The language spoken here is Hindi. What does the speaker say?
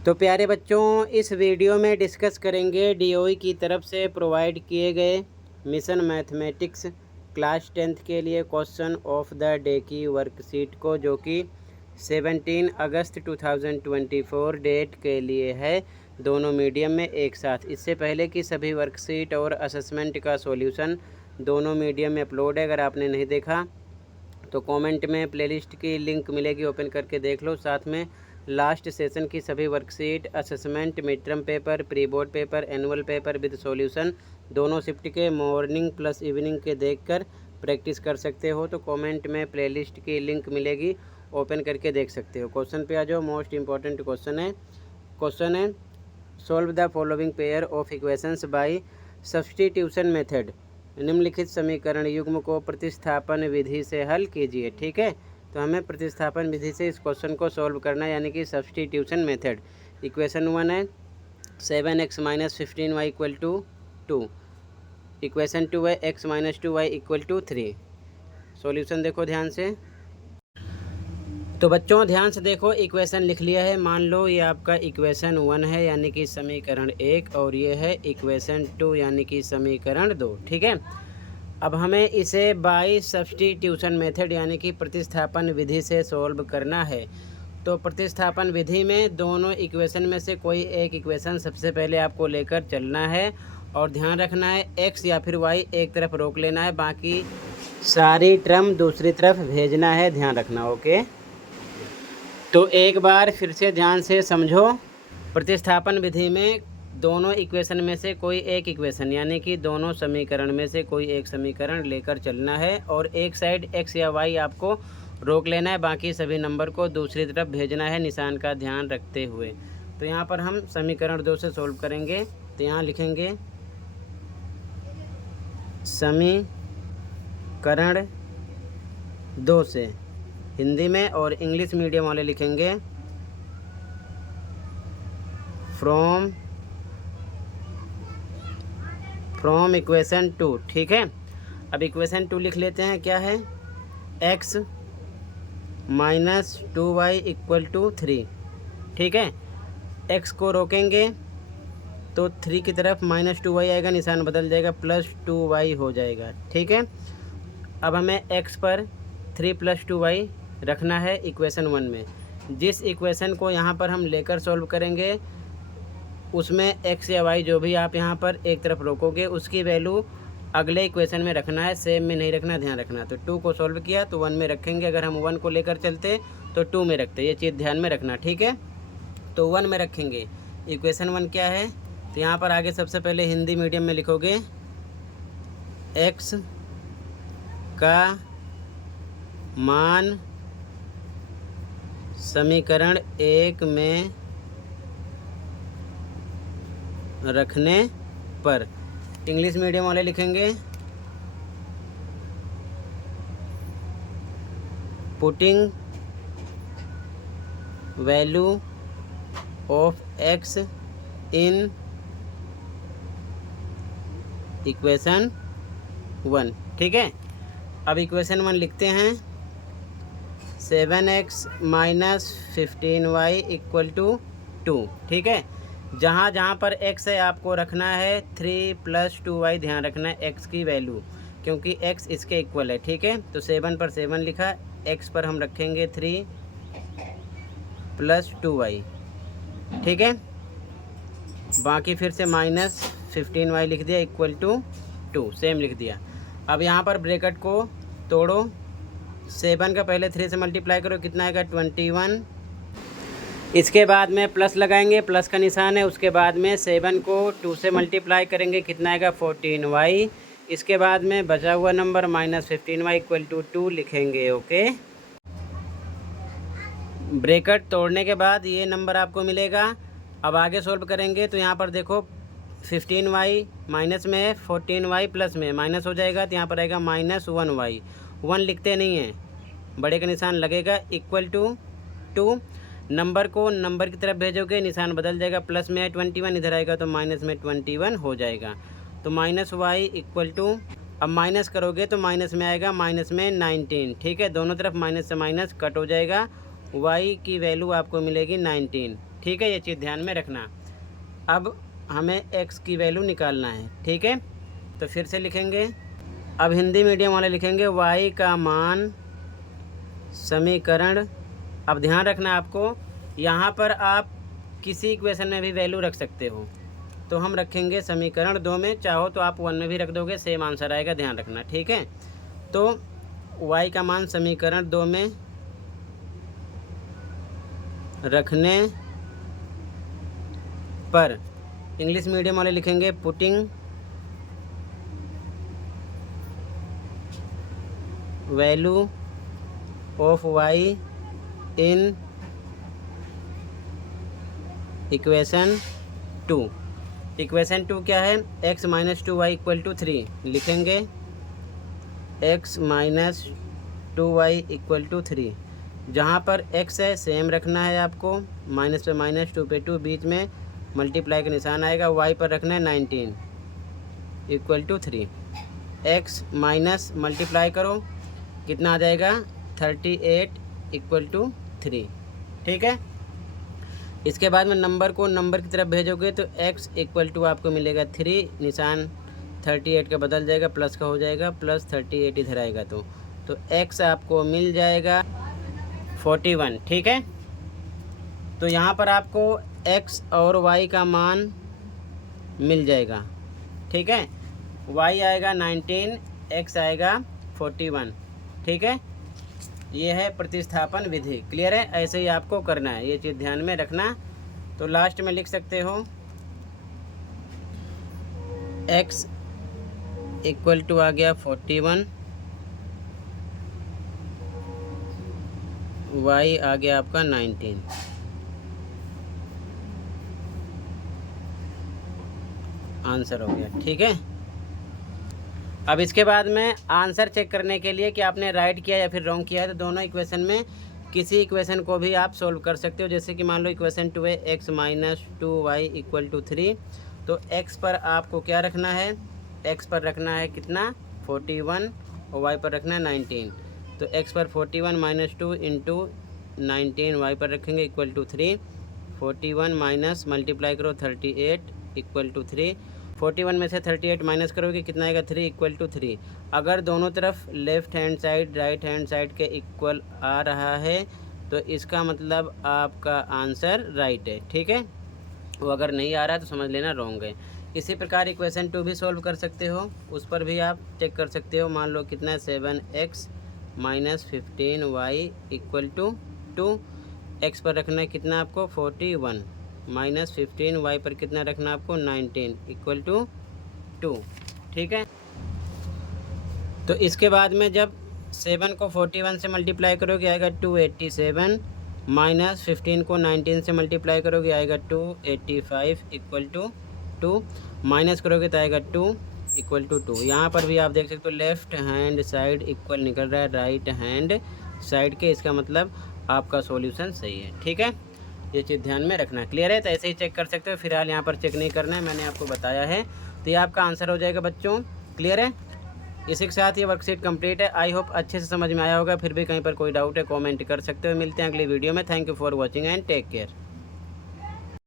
तो प्यारे बच्चों, इस वीडियो में डिस्कस करेंगे डीओई की तरफ से प्रोवाइड किए गए मिशन मैथमेटिक्स क्लास 10th के लिए क्वेश्चन ऑफ द डे की वर्कशीट को, जो कि 17 अगस्त 2024 डेट के लिए है, दोनों मीडियम में एक साथ। इससे पहले कि सभी वर्कशीट और असेसमेंट का सॉल्यूशन दोनों मीडियम में अपलोड है। अगर आपने नहीं देखा तो कमेंट में प्लेलिस्ट की लिंक मिलेगी, ओपन करके देख लो। साथ में लास्ट सेशन की सभी worksheet, assessment, mid term paper, pre board paper, annual paper with solution दोनों शिफ्ट के मॉर्निंग प्लस इवनिंग के देखकर प्रैक्टिस कर सकते हो। तो कमेंट में प्लेलिस्ट की लिंक मिलेगी, ओपन करके देख सकते हो। क्वेश्चन पे आ जाओ। मोस्ट इंपॉर्टेंट क्वेश्चन है solve the following pair of equations bye substitution method. निम्नलिखित समीकरण युग्म को प्रतिस्थापन विधि से हल कीजिए। ठीक है, तो हमें प्रतिस्थापन विधि से इस क्वेश्चन को सॉल्व करना है, यानी कि सब्स्टिट्यूशन मेथड। इक्वेशन 1 है 7x - 15y = 2। इक्वेशन 2 है x - 2y = 3। सॉल्यूशन देखो ध्यान से। तो बच्चों ध्यान से देखो, इक्वेशन लिख लिया है। मान लो ये आपका इक्वेशन 1 है, यानी कि समीकरण 1, और ये है इक्वेशन 2, यानी कि समीकरण 2। ठीक है, अब हमें इसे बाय सब्स्टिट्यूशन मेथड यानी कि प्रतिस्थापन विधि से सॉल्व करना है। तो प्रतिस्थापन विधि में दोनों इक्वेशन में से कोई एक इक्वेशन सबसे पहले आपको लेकर चलना है, और ध्यान रखना है x या फिर y एक तरफ रोक लेना है, बाकी सारी टर्म दूसरी तरफ भेजना है। ध्यान रखना, ओके। तो एक बार फिर से ध्यान से समझो। प्रतिस्थापन विधि में दोनों इक्वेशन में से कोई एक इक्वेशन, यानी कि दोनों समीकरण में से कोई एक समीकरण लेकर चलना है, और एक साइड x या y आपको रोक लेना है, बाकी सभी नंबर को दूसरी तरफ भेजना है, निशान का ध्यान रखते हुए। तो यहाँ पर हम समीकरण 2 से सॉल्व करेंगे। तो यहाँ लिखेंगे समीकरण 2 से हिंदी में, और इंग्लिश मीडियम वाले लिखेंगे फ्रॉम इक्वेशन 2। ठीक है, अब इक्वेशन 2 लिख लेते हैं। क्या है? x - 2y = 3। ठीक है, x को रोकेंगे तो 3 की तरफ -2y आएगा, निशान बदल जाएगा, +2y हो जाएगा। ठीक है, अब हमें x पर 3 + 2y रखना है इक्वेशन 1 में। जिस इक्वेशन को यहाँ पर हम लेकर सॉल्व करेंगे उसमें x या y जो भी आप यहाँ पर एक तरफ रोकोगे उसकी वैल्यू अगले इक्वेशन में रखना है, सेम में नहीं रखना, ध्यान रखना। तो 2 को सॉल्व किया तो 1 में रखेंगे, अगर हम 1 को लेकर चलते तो 2 में रखते, ये चीज़ ध्यान में रखना। ठीक है, तो 1 में रखेंगे। इक्वेशन 1 क्या है? तो यहाँ पर आगे सबसे पहले हिंदी मीडियम में लिखोगे x का मान समीकरण 1 में रखने पर। इंग्लिश मीडियम वाले लिखेंगे putting value of x in equation 1। ठीक है, अब इक्वेशन 1 लिखते हैं 7x - 15y = 2। ठीक है, जहाँ जहाँ पर x है आपको रखना है 3 + 2y, ध्यान रखना है x की वैल्यू, क्योंकि x इसके इक्वल है। ठीक है, तो 7 पर 7 लिखा, x पर हम रखेंगे 3 + 2y। ठीक है, बाकी फिर से -15y लिख दिया = 2, सेम लिख दिया। अब यहाँ पर ब्रैकेट को तोड़ो, 7 का पहले 3 से मल्टीप्लाई करो, कितना आएगा? 21। इसके बाद में प्लस लगाएंगे, प्लस का निशान है। उसके बाद में 7 को 2 से मल्टीप्लाई करेंगे, कितना आएगा? 14y। इसके बाद में बचा हुआ नंबर -15y = 2 लिखेंगे। ओके, ब्रैकेट तोड़ने के बाद ये नंबर आपको मिलेगा। अब आगे सॉल्व करेंगे तो यहाँ पर देखो 15y माइनस में है, 14y प्लस में माइनस हो जाएगा, तो यहाँ पर आएगा -1y। 1 लिखते नहीं हैं, बड़े का निशान लगेगा, = 2। नंबर को नंबर की तरफ भेजोगे, निशान बदल जाएगा, प्लस में है 21, इधर आएगा तो माइनस में 21 हो जाएगा। तो -y = अब माइनस करोगे तो माइनस में आएगा, माइनस में 19। ठीक है, दोनों तरफ माइनस से माइनस कट हो जाएगा, y की वैल्यू आपको मिलेगी 19। ठीक है, ये चीज़ ध्यान में रखना। अब हमें x की वैल्यू निकालना है। ठीक है, तो फिर से लिखेंगे। अब हिंदी मीडियम वाले लिखेंगे y का मान समीकरण। अब ध्यान रखना आपको, यहाँ पर आप किसी इक्वेशन में भी वैल्यू रख सकते हो। तो हम रखेंगे समीकरण 2 में, चाहो तो आप 1 में भी रख दोगे, सेम आंसर आएगा, ध्यान रखना। ठीक है, तो y का मान समीकरण 2 में रखने पर, इंग्लिश मीडियम वाले लिखेंगे putting value of y in equation 2। Equation 2 क्या है? x minus 2y equal to 3 लिखेंगे। x minus 2y equal to 3, जहाँ पर x है सेम रखना है आपको, माइनस पे माइनस, 2 पे 2, बीच में मल्टीप्लाई का निशान आएगा, y पर रखना है 19 equal to 3। x minus multiply करो, कितना आ जाएगा? 38 इक्वल टू 3। ठीक है, इसके बाद में नंबर को नंबर की तरफ भेजोगे तो x इक्वल टू आपको मिलेगा 3, निशान 38 का बदल जाएगा, प्लस का हो जाएगा, प्लस 38 इधर आएगा तो x आपको मिल जाएगा 41। ठीक है, तो यहाँ पर आपको x और y का मान मिल जाएगा। ठीक है, y आएगा 19, x आएगा 41। ठीक है, ये है प्रतिस्थापन विधि। क्लियर है? ऐसे ही आपको करना है, ये चीज़ ध्यान में रखना। तो लास्ट में लिख सकते हो x इक्वल टू आ गया 41, y आ गया आपका 19। आंसर हो गया। ठीक है, अब इसके बाद में आंसर चेक करने के लिए कि आपने राइट किया या फिर रॉन्ग किया है, तो दोनों इक्वेशन में किसी इक्वेशन को भी आप सोल्व कर सकते हो। जैसे कि मान लो इक्वेशन 2 है x minus 2y equal to 3, तो x पर आपको क्या रखना है? x पर रखना है कितना? 41, और y पर रखना है 19। तो x पर 41 माइनस 2 इंटू 19 y पर रखेंगे इक्वल टू 3। 41 माइनस मल्टीप्लाई करो 38 इक्वल टू 3। 41 में से 38 माइनस करोगे कितना आएगा? 3 इक्वल टू 3। अगर दोनों तरफ left hand side right hand side के इक्वल आ रहा है तो इसका मतलब आपका आंसर राइट है। ठीक है, वो अगर नहीं आ रहा है तो समझ लेना रॉन्ग है। इसी प्रकार इक्वेशन 2 भी सॉल्व कर सकते हो, उस पर भी आप चेक कर सकते हो। मान लो कितना है? 7x minus 15y equal to 2। x पर रखना है कितना आपको? 41 माइनस 15, y पर कितना रखना आपको? 19 इक्वल टू 2। ठीक है, तो इसके बाद में जब 7 को 41 से मल्टीप्लाई करोगे आएगा 287, माइनस 15 को 19 से मल्टीप्लाई करोगे आएगा 285 इक्वल टू 2, माइनस करोगे तो आएगा 2 इक्वल टू 2। यहाँ पर भी आप देख सकते हो लेफ़्ट हैंड साइड इक्वल निकल रहा है राइट हैंड साइड के, इसका मतलब आपका सॉल्यूशन सही है। ठीक है, ये चीज़ ध्यान में रखना। क्लियर है? तो ऐसे ही चेक कर सकते हो, फिलहाल यहाँ पर चेक नहीं करना है, मैंने आपको बताया है। तो ये आपका आंसर हो जाएगा बच्चों। क्लियर है? इसी के साथ ये वर्कशीट कंप्लीट है। आई होप अच्छे से समझ में आया होगा। फिर भी कहीं पर कोई डाउट है कमेंट कर सकते हो। मिलते हैं अगली वीडियो में। Thank you for watching and take care.